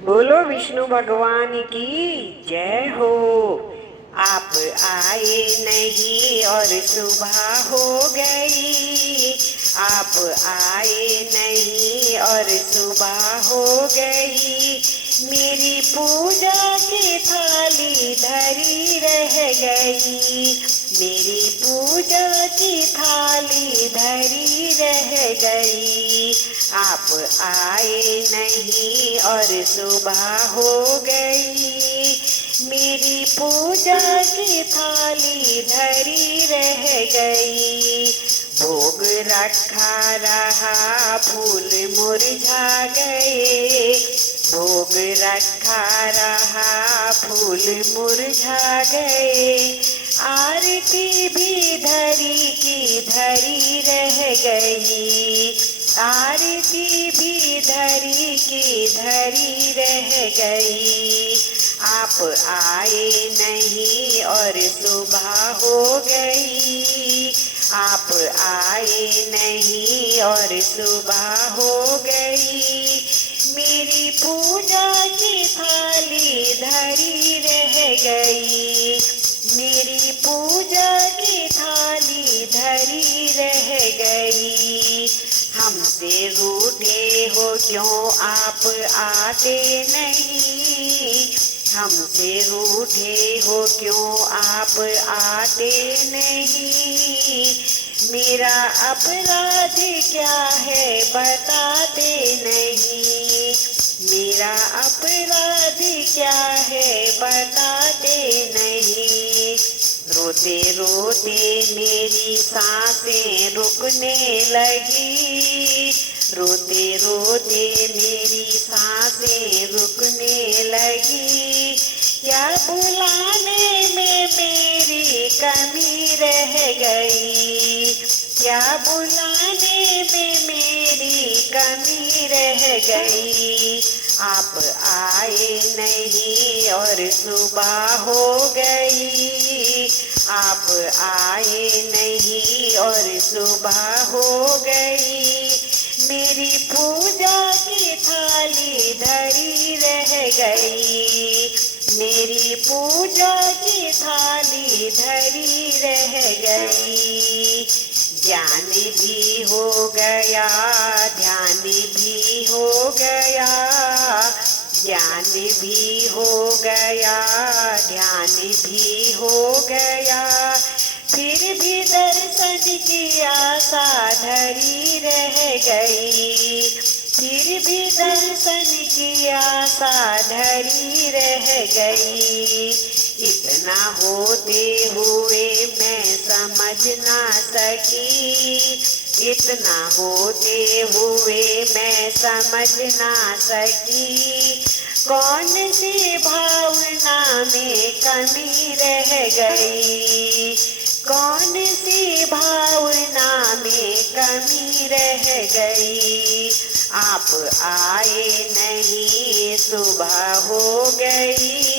बोलो विष्णु भगवान की जय हो। आप आए नहीं और सुबह हो गई। आप आए नहीं और सुबह हो गई। मेरी पूजा की थाली धरी रह गई। मेरी पूजा की थाली धरी रह गई। आप आए नहीं और सुबह हो गई। मेरी पूजा की थाली धरी रह गई। भोग रखा रहा फूल मुरझा गए। भोग रखा रहा फूल मुरझा गए। आरती भी धरी की धरी रह गई। आरती भी धरी की धरी रह गई। आप आए नहीं और सुबह हो गई। आप आए नहीं और सुबह हो गई। मेरी पूजा की थाली धरी रह गई। मेरी पूजा की थाली धरी रह गई। हमसे रूठे हो क्यों आप आते नहीं। हमसे रूठे हो क्यों आप आते नहीं। मेरा अपराध क्या है बताते नहीं। मेरा अपराध क्या है बताते नहीं। रोते रोते मेरी सांसें रुकने लगी। रोते रोते मेरी सांसें रुकने लगी। क्या बुलाने में मेरी कमी रह गई। क्या बुलाने में मेरी कमी रह गई। आप आए नहीं और सुबह हो गई। आप आए नहीं और सुबह हो गई। मेरी पूजा की थाली धरी रह गई। मेरी पूजा की थाली धरी रह गई। ज्ञान भी हो गया ध्यान भी हो गया। ज्ञान भी हो गया ध्यान भी हो गया। फिर भी दर्शन की आशा धरी रह गई। फिर भी दर्शन की आशा धरी रह गई। इतना होते हुए मैं समझ ना सकी। इतना होते हुए मैं समझ ना सकी। कौन सी भावना में कमी रह गई। कौन सी भावना में कमी रह गई। आप आए नहीं सुबह हो गई।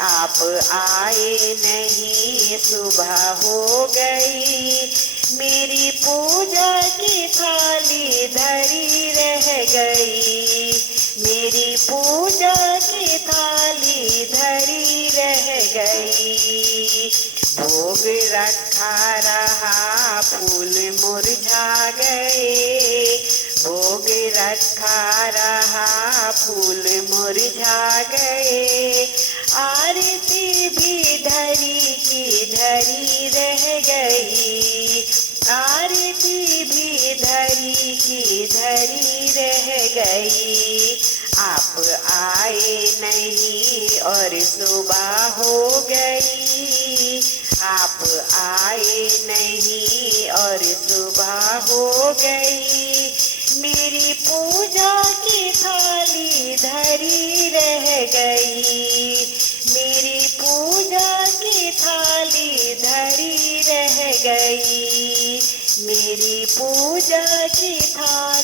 आप आए नहीं सुबह हो गई। मेरी पूजा की थाली धरी रह गई। मेरी पूजा की थाली धरी रह गई। भोग रखा रहा फूल मुरझा गए। भोग रखा रहा फूल मुरझा गए। आरती भी धरी की धरी रह गई। आरती भी धरी की धरी रह गई। आप आए नहीं और सुबह हो गई। आप आए नहीं और सुबह हो गई। मेरी पूजा की थाली धरी रह गई। मेरी पूजा की थाली धरी रह गई। मेरी पूजा की थाली